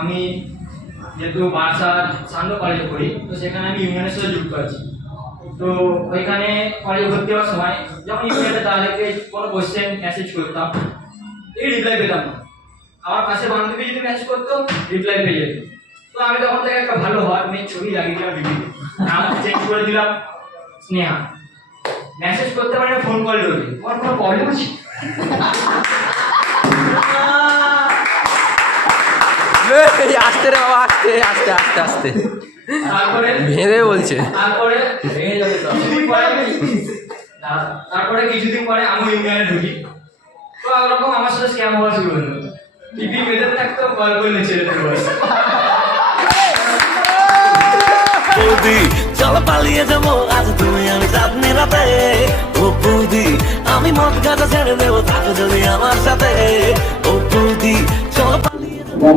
আমি যেহেতু বারাসা সান্ধ্য কলেজে পড়ি, তো সেখানে আমি ইউনিয়নের সাথে যুক্ত আছি। তো ওইখানে কলেজে ভর্তি হওয়ার সময় যখন ইউনিয়নে তাদেরকে কোনো কোশ্চেন মেসেজ করতাম, এই রিপ্লাই পেতাম না। আমার পাশে বান্ধবী যদি মেসেজ করতো, রিপ্লাই পেয়ে যেত। তো আমি তখন থেকে একটা ভালো হওয়ার মেয়ের ছবি লাগিয়ে দিলাম ডিপিতে, নাম চেঞ্জ করে দিলাম স্নেহা। মেসেজ করতে পারি না, ফোন কল ধরি, তোমার কোনো প্রবলেম আছে? আসতে রে বাবা, আসতে আস্তে আস্তে আস্তে তারপরে ভেঙে বলছে। তারপরে কিছুদিন পরে আমি ইউনিয়নে ঢুকি। তো ওরকম আমার সাথে স্ক্যাম হওয়া শুরু হলো। টিভি বেঁধে থাকতো, কল করলে ছেড়ে দেবো। বৌদি চলো পালিয়ে যাবো আজ তুমি আমি চাঁদনি রাতে। ও বৌদি আমি মদ গাঁজা ছেড়ে দেবো, থাকো যদি আমার সাথে। ও বৌদি চলো পালিয়ে যাবো।